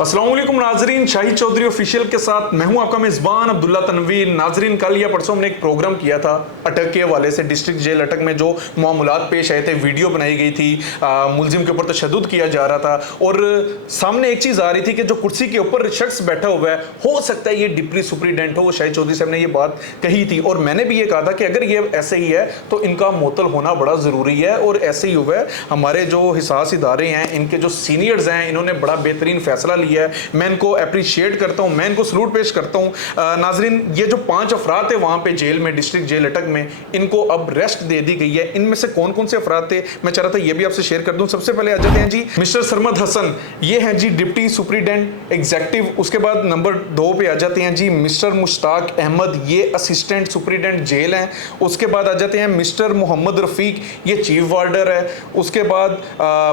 अस्सलाम वालेकुम नाजरीन, शाहिद चौधरी ऑफिशियल के साथ मैं हूं आपका मेज़बान अब्दुल्ला तनवीर। नाजरीन, कल या परसों हमने एक प्रोग्राम किया था अटक के हवाले से। डिस्ट्रिक्ट जेल अटक में जो मामलात पेश आए थे, वीडियो बनाई गई थी, मुलजिम के ऊपर तशद्दुद किया जा रहा था और सामने एक चीज़ आ रही थी कि जो कुर्सी के ऊपर शख्स बैठा हुआ है, हो सकता है ये डिप्टी सुपरिटेंडेंट हो। शाहिद चौधरी साहब ने ये बात कही थी और मैंने भी ये कहा था कि अगर ये ऐसे ही है तो इनका मुअत्तल होना बड़ा ज़रूरी है। और ऐसे ही हुआ है। हमारे जो हिसास इदारे हैं, इनके जो सीनियर्स हैं, इन्होंने बड़ा बेहतरीन फैसला लिया है। मैं इनको अप्रिशिएट करता हूं, मैं इनको सलूट पेश करता हूं। नाजरीन, ये जो 5 अफराद थे वहां पे जेल में, डिस्ट्रिक्ट जेल अटक में, इनको अब रेस्ट दे दी गई है। इनमें से कौन कौन से अफराद थे मैं चाह रहा था ये भी आपसे शेयर कर दूं। सबसे पहले आ जाते हैं जी मिस्टर सरमद हसन, ये हैं जी डिप्टी सुपरिटेंडेंट एग्जीक्यूटिव। उसके बाद नंबर 2 पे आ जाते हैं जी मिस्टर मुश्ताक अहमद, ये असिस्टेंट सुपरिटेंडेंट जेल हैं। उसके बाद आ जाते हैं मिस्टर मोहम्मद रफीक, ये चीफ वार्डर है। उसके बाद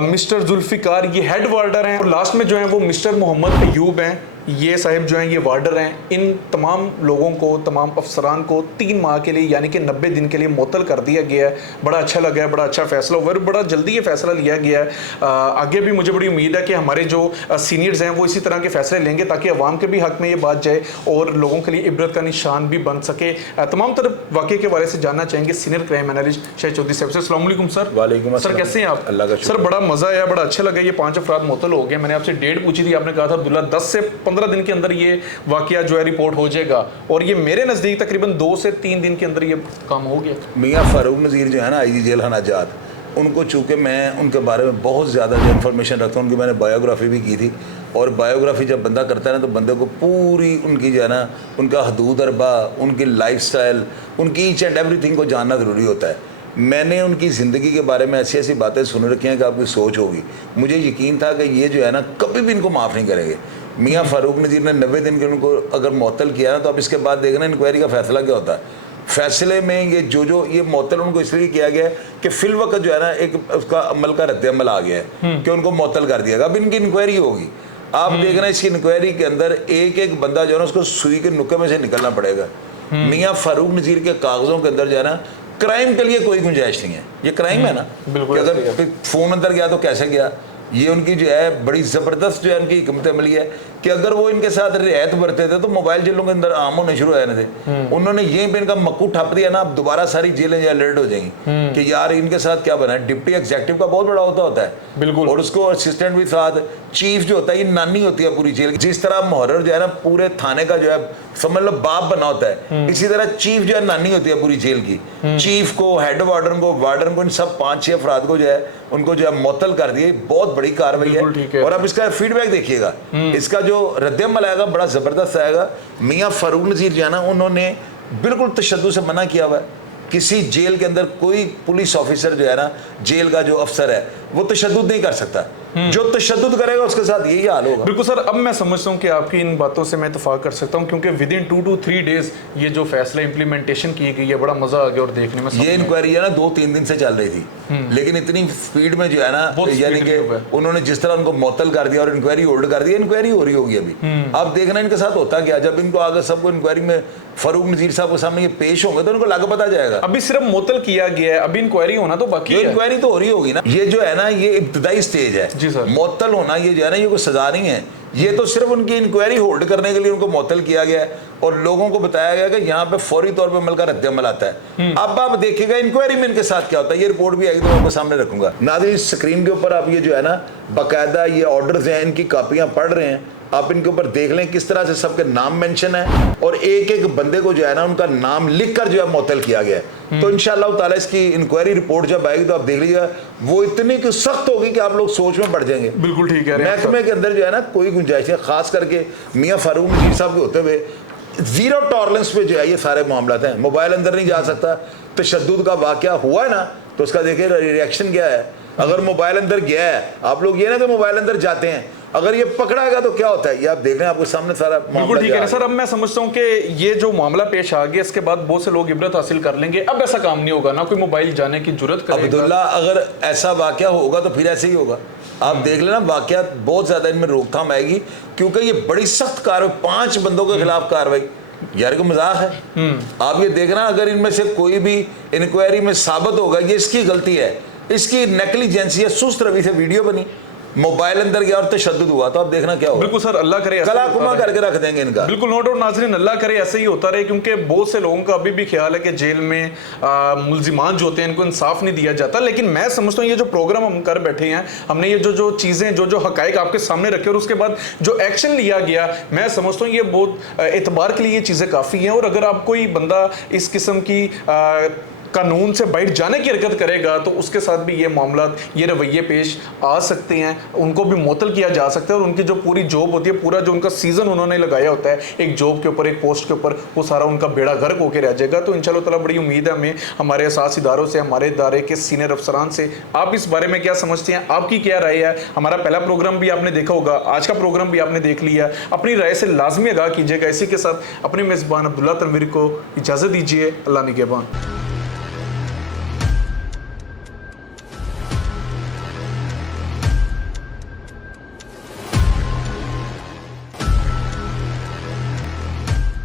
मिस्टर जुल्फिकार, ये हेड वार्डर हैं। और लास्ट में जो है वो मिस्टर मोहम्मद अयूब हैं, ये साहिब जो हैं ये वार्डर हैं। इन तमाम लोगों को, तमाम अफसरान को 3 माह के लिए यानी कि 90 दिन के लिए मुअत्तल कर दिया गया है। बड़ा अच्छा लगा है, बड़ा अच्छा फैसला हुआ है, बड़ा जल्दी ये फैसला लिया गया है। आगे भी मुझे बड़ी उम्मीद है कि हमारे जो सीनियर्स हैं वो इसी तरह के फैसले लेंगे ताकि अवाम के भी हक में ये बात जाए और लोगों के लिए इबरत का निशान भी बन सके। तमाम तरह वाक़े के बारे से जानना चाहेंगे senior crime analyst Shahid Chaudhary साहब से। अस्सलाम वालेकुम सर। वालेकुम सर, कैसे हैं आप? अल्लाह का सर, बड़ा मज़ा आया, बड़ा अच्छा लगा। ये 5 अफराद मुअत्तल हो गए। मैंने आपसे डेट पूछी थी, आपने कहा था अब्दुल्ला 10 से 15 दिन के अंदर ये वाकया जो है रिपोर्ट हो जाएगा और ये मेरे नज़दीक तकरीबन 2 से 3 दिन के अंदर ये काम हो गया। मियाँ फारूक नज़ीर जो है ना, आईजी जेल हनाजात, उनको चूँकि मैं उनके बारे में बहुत ज़्यादा जो इन्फॉर्मेशन रखता हूँ, उनकी मैंने बायोग्राफी भी की थी। और बायोग्राफी जब बंदा करता है ना तो बंदे को पूरी उनकी जो है ना, उनका हदूद अरबा, उनकी लाइफस्टाइल, उनकी ईच एंड एवरीथिंग को जानना ज़रूरी होता है। मैंने उनकी ज़िंदगी के बारे में ऐसी ऐसी बातें सुन रखी हैं कि आपकी सोच होगी। मुझे यकीन था कि ये जो है ना कभी भी इनको माफ़ नहीं करेंगे। मियाँ फारूक नज़ीर ने 90 दिन के उनको अगर मुअत्तल किया ना, तो अब इसके बाद देखना इंक्वायरी का फैसला क्या होता है। फैसले में ये जो ये मुअत्तल उनको इसलिए किया गया है कि फिल वक्त जो है ना एक उसका अमल का रद्द-ए-अमल आ गया है कि उनको मुअत्तल कर दिया गया। अब इनकी इंक्वायरी होगी। आप देखना इसकी इंक्वायरी के अंदर एक एक बंदा जो है ना उसको सुई के नुक्के में से निकलना पड़ेगा। मियाँ फारूक नज़ीर के कागज़ों के अंदर जो है ना क्राइम के लिए कोई गुंजाइश नहीं है। ये क्राइम है ना, कि अगर फ़ोन अंदर गया तो कैसे गया। ये उनकी जो है बड़ी ज़बरदस्त जो है उनकी हिकमत अमली है कि अगर वो इनके साथ रियायत बरते थे तो मोबाइल जेलों के अंदर आम होने शुरू हो जाने थे। उन्होंने यहीं पे इनका मक्कू ठप दिया ना, अब दोबारा सारी जेलें जो अलर्ट हो जाएंगी कि यार इनके साथ क्या बना है। डिप्टी एग्जीक्यूटिव का बहुत बड़ा होता है बिल्कुल, और उसको असिस्टेंट भी साथ, चीफ जो होता है ये नानी होती है पूरी जेल। जिस तरह मुहर्रर जो है ना पूरे थाने का जो है समझ लो बाप बना होता है, इसी तरह चीफ जो है नानी होती है पूरी जेल की। चीफ को, हेड वार्डन को, इन सब 5-6 अफराद को जो है उनको जो है मुअत्तल कर दिए। बहुत बड़ी कार्रवाई है। और अब इसका फीडबैक देखिएगा, इसका जो रद्द-ए-अमल आएगा बड़ा ज़बरदस्त आएगा। मियाँ फारूक नज़ीर जो है ना उन्होंने बिल्कुल तशद्दुद से मना किया हुआ है। किसी जेल के अंदर कोई पुलिस ऑफिसर जो है ना, जेल का जो अफसर है वो तशद्दुद नहीं कर सकता। जो तशद्दुद करेगा उसके साथ यही हाल होगा। बिल्कुल सर, अब मैं समझता हूँ कि आपकी इन बातों से मैं इत्तेफाक कर सकता हूँ क्योंकि विद इन 2 to 3 डेज ये जो फैसला इंप्लीमेंटेशन की गई है, बड़ा मजा आ गया और देखने में। ये इंक्वायरी है ना 2-3 दिन से चल रही थी, लेकिन इतनी स्पीड में जो है ना, यानी कि उन्होंने जिस तरह उनको मुअत्तल कर दिया और इंक्वायरी होल्ड कर दिया, इंक्वायरी हो रही होगी अभी। अब देखना इनके साथ होता क्या। जब इनको आगे सबको इंक्वायरी में फारूक नज़ीर साहब के सामने ये पेश होंगे तो उनको लग पता जाएगा। अभी सिर्फ मुअत्तल किया गया है, अभी इंक्वायरी होना तो बाकी है। इंक्वायरी तो हो रही होगी ना। ये जो है ना ये इब्तदाई स्टेज है जी सर। मुअत्तल होना ये जो है ना ये कोई सजा नहीं है। ये तो सिर्फ उनकी इंक्वायरी होल्ड करने के लिए उनको मुअत्तल किया गया है और लोगों को बताया गया कि यहाँ पे फौरी तौर पे अमल का रद्द-ए-अमल आता है। अब आप देखिएगा इंक्वायरी में इनके साथ क्या होता है। ये रिपोर्ट भी आएगी तो आपको सामने रखूंगा। नाज़रीन, स्क्रीन के ऊपर आप ये जो है ना बाकायदा ये ऑर्डर्स हैं, इनकी कापियाँ पढ़ रहे हैं। आप इनके ऊपर देख लें किस तरह से सबके नाम मेंशन है और एक एक बंदे को जो है ना उनका नाम लिखकर जो है मुअत्तल किया गया है। तो इंशाअल्लाह ताला इसकी इंक्वायरी रिपोर्ट जब आएगी तो आप देख लीजिएगा, वो इतनी सख्त होगी कि आप लोग सोच में पड़ जाएंगे। बिल्कुल ठीक है। महकमे के अंदर जो है ना कोई गुंजाइश है, खास करके मियाँ फारूक नज़ीर साहब के होते हुए जीरो टॉलरेंस पे जो है ये सारे मामला हैं। मोबाइल अंदर नहीं जा सकता। तशद्दुद का वाकया हुआ है ना तो उसका देखिए रिएक्शन क्या है। अगर मोबाइल अंदर गया है, आप लोग ये ना कि मोबाइल अंदर जाते हैं, अगर ये पकड़ा गया तो क्या होता है ये आप देख रहे हैं, आपके सामने सारा बिल्कुल ठीक है सर। अब मैं समझता हूँ कि ये जो मामला पेश आ गया इसके बाद बहुत से लोग इबरत हासिल कर लेंगे। अब ऐसा काम नहीं होगा ना, कोई मोबाइल जाने की जुर्रत करेगा। अब्दुल्ला, अगर ऐसा वाकया होगा तो फिर ऐसे ही होगा। आप देख लेना, वाकयात बहुत ज़्यादा इनमें रोकथाम आएगी, क्योंकि ये बड़ी सख्त कार्रवाई, 5 बंदों के खिलाफ कार्रवाई, यार को मजाक है। आप ये देखना, अगर इनमें से कोई भी इंक्वायरी में साबित होगा ये इसकी गलती है, इसकी नेग्लिजेंस या सुस्त रवि से वीडियो बनी, मोबाइल अंदर गया और तशद्दुद हुआ, तो आप देखना क्या होगा। बिल्कुल सर, अल्लाह करे कला कुमा करके रख देंगे इनका। बिल्कुल नो डाउट नाज़रीन, अल्लाह करे ऐसे ही होता रहे, क्योंकि बहुत से लोगों का अभी भी ख्याल है कि जेल में मुल्जिमान जो होते हैं इनको इंसाफ नहीं दिया जाता। लेकिन मैं समझता हूँ ये जो प्रोग्राम हम कर बैठे हैं, हमने ये जो चीज़ें जो हकाइक आपके सामने रखे और उसके बाद जो एक्शन लिया गया, मैं समझता हूँ ये बहुत एतबार के लिए ये चीज़ें काफ़ी हैं। और अगर आप कोई बंदा इस किस्म की कानून से बैठ जाने की हरकत करेगा तो उसके साथ भी ये मामला, ये रवैये पेश आ सकते हैं, उनको भी मुअत्तल किया जा सकता है और उनकी जो पूरी जॉब होती है, पूरा जो उनका सीज़न उन्होंने लगाया होता है एक जॉब के ऊपर, एक पोस्ट के ऊपर, वो सारा उनका बेड़ा गर्क होकर रह जाएगा। तो इंशाल्लाह ताला बड़ी उम्मीद है हमें हमारे असास इदारों से, हमारे इदारे के सीनियर अफसरान से। आप इस बारे में क्या समझते हैं, आपकी क्या राय है? हमारा पहला प्रोग्राम भी आपने देखा होगा, आज का प्रोग्राम भी आपने देख लिया, अपनी राय से लाजमी आगाह कीजिएगा। इसी के साथ अपने मेज़बान अब्दुल्ला तनवीर को इजाज़त दीजिए। अल्लाह निगहबान।